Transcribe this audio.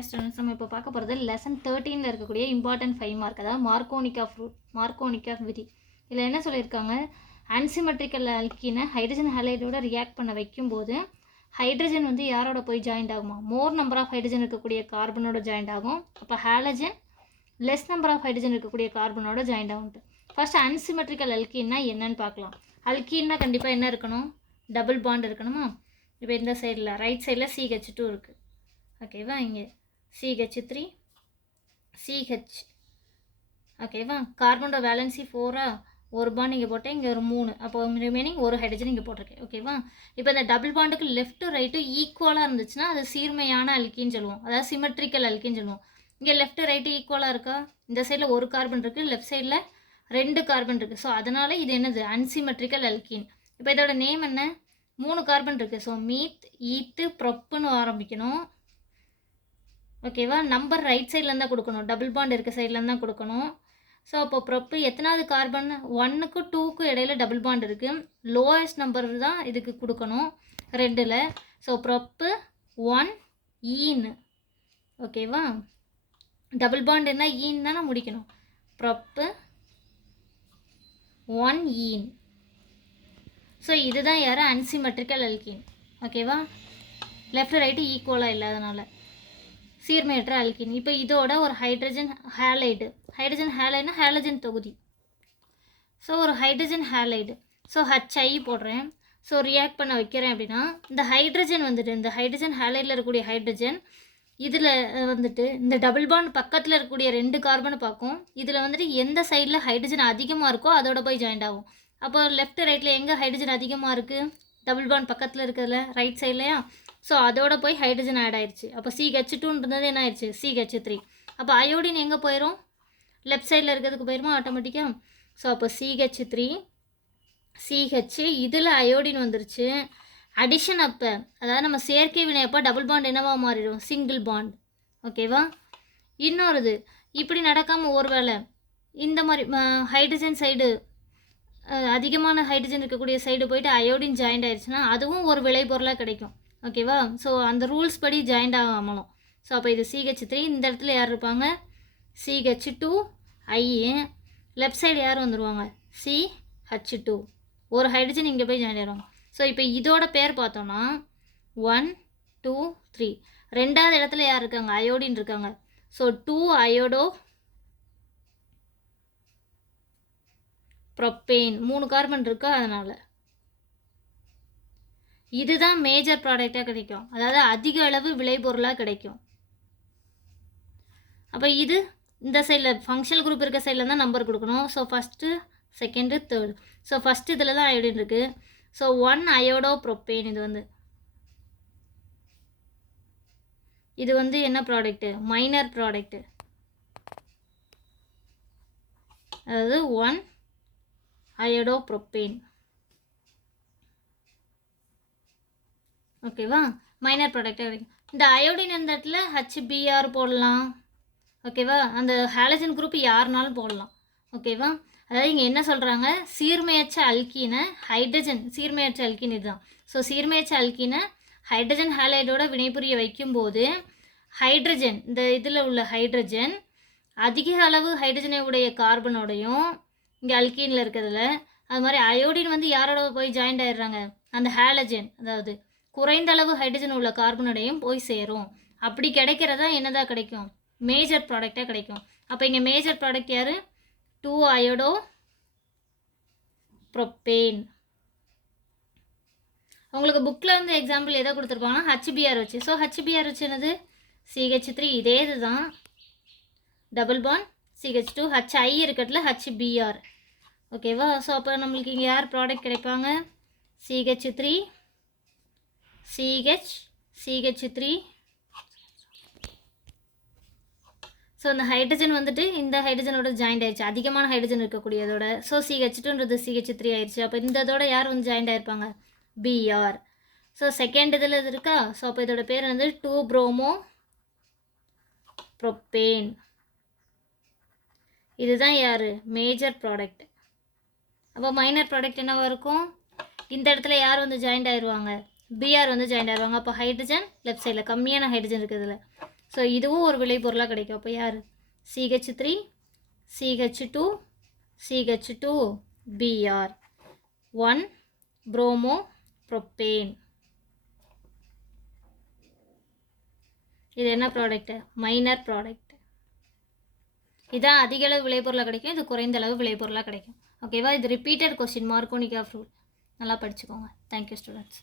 Hi students நம்ம இப்போ பார்க்க போகிறது லெசன் தேர்ட்டீனில் இருக்கக்கூடிய இம்பார்ட்டன்ட் ஃபைவ் மார்க் அதாவது மார்க்கோனிகா ஃப்ரூட் மார்க்கோனிகா விதி. இதில் என்ன சொல்லியிருக்காங்க? அன்சிமெட்ரிக்கல் அல்கினை ஹைட்ரஜன் ஹலைடோட ரியாக்ட் பண்ண வைக்கும்போது ஹைட்ரஜன் வந்து யாரோட போய் ஜாயிண்ட் ஆகுமா? மோர் நம்பர் ஆஃப் ஹைட்ரஜன் இருக்கக்கூடிய கார்பனோட ஜாயிண்ட் ஆகும். அப்போ halogen less number of hydrogen இருக்கக்கூடிய கார்பனோட ஜாயிண்ட் ஆகும்ட்டு. ஃபர்ஸ்ட் அன்சிமெட்ரிக்கல் அல்கின்னா என்னன்னு பார்க்கலாம். அல்கின்னா கண்டிப்பாக என்ன இருக்கணும்? டபுள் பாண்ட் இருக்கணுமா? இப்போ இந்த சைடில் ரைட் சைடில் சிஹெச் டூ இருக்குது ஓகேவா இங்கே? சிஹெச் த்ரீ சிஹெச் ஓகேவா கார்பனோட வேலன்சி ஃபோரா ஒரு பாண்ட் இங்கே போட்டேன் இங்கே ஒரு மூணு. அப்போ ரிமைனிங் ஒரு ஹைட்ரஜன் இங்கே போட்டிருக்கேன் ஓகேவா இப்போ இந்த டபுள் பாண்டுக்கு லெஃப்ட்டு ரைட்டு ஈக்குவலாக இருந்துச்சுன்னா அது சீர்மையான அல்கின்னு சொல்லுவோம். அதாவது சிமெட்ரிக்கல் அல்கின்னு சொல்லுவோம். இங்கே லெஃப்ட்டு ரைட்டு ஈக்குவலாக இருக்கா? இந்த சைடில் ஒரு கார்பன் இருக்குது லெஃப்ட் சைடில் ரெண்டு கார்பன் இருக்குது ஸோ அதனால் இது என்னது? அன்சிமெட்ரிக்கல் அல்கின் இப்போ இதோட நேம் என்ன? மூணு கார்பன் இருக்குது ஸோ மீத் ஈத்து ப்ரொப்புன்னு ஆரம்பிக்கணும். ஓகேவா? நம்பர் ரைட் சைட்லேருந்து தான் கொடுக்கணும். டபுள் பாண்ட் இருக்க சைட்லேருந்து தான் கொடுக்கணும். ஸோ அப்போ ப்ரொப்பு எத்தனாவது கார்பன் ஒன்னுக்கும் டூக்கும் இடையில டபுள் பாண்ட் இருக்குது லோயஸ்ட் நம்பர் தான் இதுக்கு கொடுக்கணும். ரெண்டில். ஸோ ப்ரொப்பு ஒன் ஈன்னு ஓகேவா? டபுள் பாண்ட் என்ன ஈன் தானே முடிக்கணும். ப்ரொப்பு ஒன் ஈன். ஸோ இதுதான் யார்? Unsymmetrical alkene. ஓகேவா? லெஃப்ட் ரைட்டு ஈக்குவலாக இல்லாதனால. சீர்மையற்ற அல்கின் இப்போ இதோட ஒரு ஹைட்ரஜன் ஹேலைடு ஹைட்ரஜன் ஹேலைட்னா ஹேலஜன் தொகுதி. ஸோ ஒரு ஹைட்ரஜன் ஹேலைடு ஸோ ஹச்ஐ போடுறேன். ஸோ ரியாக்ட் பண்ண வைக்கிறேன் அப்படின்னா இந்த ஹைட்ரஜன் வந்துட்டு இந்த ஹைட்ரஜன் ஹேலைடில் இருக்கக்கூடிய ஹைட்ரஜன் இதில் வந்துட்டு இந்த டபுள் பாண்ட் பக்கத்தில் இருக்கக்கூடிய ரெண்டு கார்பனை பார்க்கும். இதில் வந்துட்டு எந்த சைடில் ஹைட்ரஜன் அதிகமாக இருக்கோ அதோட போய் ஜாயிண்ட் ஆகும். அப்போ லெஃப்ட் ரைட்டில் எங்கே ஹைட்ரஜன் அதிகமாக இருக்குது டபுள் பாண்ட் பக்கத்தில் இருக்கிறதுல ரைட் சைட்லையா ஸோ அதோட போய் ஹைட்ரஜன் ஆட் ஆயிடுச்சு அப்போ சிஹெச் ஹெச் இருந்தது என்ன ஆயிடுச்சு சிஹெச் த்ரீ அப்போ அயோடின் எங்கே போயிடும் லெஃப்ட் சைடில் இருக்கிறதுக்கு போயிருமா? ஆட்டோமேட்டிக்காக ஸோ அப்போ C H three C H இதில் அயோடின் வந்துருச்சு. அடிஷன் அப்போ அதாவது நம்ம செயற்கை வினை அப்போ டபுள் பாண்ட் என்னவா மாறிடும்? சிங்கிள் பாண்ட் ஓகேவா இன்னொரு இது இப்படி நடக்காமல் ஒரு வேளை இந்த மாதிரி ஹைட்ரஜன் சைடு அதிகமான ஹைட்ரஜன் இருக்கக்கூடிய சைடு போயிட்டு அயோடின் ஜாயிண்ட் ஆயிடுச்சுன்னா அதுவும் ஒரு விளைபொருளாக கிடைக்கும். ஓகேவா ஸோ அந்த ரூல்ஸ் படி ஜாயிண்ட் ஆகாமலும் ஸோ அப்போ இது சிஹெச் த்ரீ இந்த இடத்துல யார் இருப்பாங்க? C H two I left side யார் வந்துடுவாங்க சி ஹச் டூ ஒரு ஹைட்ரஜன் இங்கே போய் ஜாயின் ஆயிடுவாங்க. ஸோ இப்போ இதோட பேர் பார்த்தோன்னா ஒன் டூ த்ரீ ரெண்டாவது இடத்துல யார் இருக்காங்க? அயோடின் இருக்காங்க. ஸோ டூ அயோடோ ப்ரொப்பேன் மூணு கார்பன் இருக்கா அதனால்? இதுதான் மேஜர் ப்ராடக்டாக கிடைக்கும். அதாவது அதிக அளவு விளைபொருளாக கிடைக்கும். அப்போ இது இந்த சைடில் ஃபங்க்ஷனல் குரூப் இருக்க சைடில் தான் நம்பர் கொடுக்கணும். So first second third so first இதில் தான் அயோடின் இருக்குது ஸோ ஒன் அயோடோ ப்ரொப்பேன் இது வந்து. இது வந்து என்ன ப்ராடக்ட்டு மைனர் ப்ராடக்ட்டு அதாவது ஒன் அயோடோப்ரொப்பேன். ஓகேவா மைனர் ப்ராடக்டாக கிடைக்கும் இந்த அயோடின் இந்த இடத்துல? ஹச்பிஆர் போடலாம். ஓகேவா அந்த ஹாலஜன் குரூப் யாருனாலும் போடலாம். ஓகேவா அதாவது இங்கே என்ன சொல்கிறாங்க சீர்மையற்ற அல்கீனை ஹைட்ரஜன் சீர்மையற்ற அல்கின் இதுதான். ஸோ சீர்மையற்ற அல்கீனை ஹைட்ரஜன் ஹாலைடோட வினைபுரிய வைக்கும்போது ஹைட்ரஜன் இந்த இதில் உள்ள ஹைட்ரஜன் அதிக அளவு ஹைட்ரஜனை உடைய கார்பனோடையும் இங்கே அல்கீனில் இருக்கிறதுல. அது மாதிரி அயோடின் வந்து யாரோட போய் ஜாயிண்ட் ஆயிடுறாங்க? அந்த ஹேலஜன் அதாவது குறைந்த அளவு ஹைட்ரஜன் உள்ள கார்பனோடையும் போய் சேரும். அப்படி கிடைக்கிறதா என்னதான் கிடைக்கும்? மேஜர் ப்ராடக்டாக கிடைக்கும். அப்போ இங்கே மேஜர் ப்ராடக்ட் யார்? டூ அயோடோ ப்ரொப்பேன் உங்களுக்கு புக்கில் வந்து எக்ஸாம்பிள் எதை கொடுத்துருப்பாங்கன்னா ஹச்பிஆர் வச்சு. ஸோ ஹச்பிஆர் வச்சு என்னது? சிஹெச் த்ரீ இதே இதுதான். Double bond CH two HI இருக்கட்டில் HBr ஓகேவா ஸோ அப்போ நம்மளுக்கு இங்கே யார் ப்ராடக்ட் கிடைப்பாங்க? CH three CH CH three so இந்த ஹைட்ரஜன் வந்துட்டு இந்த ஹைட்ரஜனோட ஜாயிண்ட் ஆயிடுச்சு. அதிகமான ஹைட்ரஜன் இருக்கக்கூடியதோட. ஸோ சிஹெச் டூன்றது சிஹெச் த்ரீ ஆயிடுச்சு. அப்போ இந்த இதோட யார் வந்து ஜாயிண்ட் ஆயிருப்பாங்க? பிஆர் ஸோ செகண்ட் இதில் இது இருக்கா? ஸோ அப்போ இதோட பேர் வந்து டூ ப்ரோமோ ப்ரொப்பேன் இதுதான் யார்? மேஜர் ப்ராடக்ட் அப்போ மைனர் ப்ராடக்ட் என்னவா இருக்கும்? இந்த இடத்துல யார் வந்து ஜாயிண்ட் ஆயிடுவாங்க பிஆர் வந்து ஜாயின் ஆயிடுவாங்க அப்போ ஹைட்ரஜன் லெஃப்ட் சைடில் கம்மியான ஹைட்ரஜன் இருக்குதுல ஸோ இதுவும் ஒரு விளைபொருளாக கிடைக்கும். அப்போ யார்? CH three CH two CH two Br one bromopropane இது என்ன ப்ராடக்ட்டு மைனர் ப்ராடக்ட் இதான் அதிக அளவு விளைபொருளாக கிடைக்கும் இது குறைந்த அளவு விளைபொருளாக கிடைக்கும். ஓகேவா இது repeated question Markovnikov of rule நல்லா படிச்சுக்கோங்க. Thank you students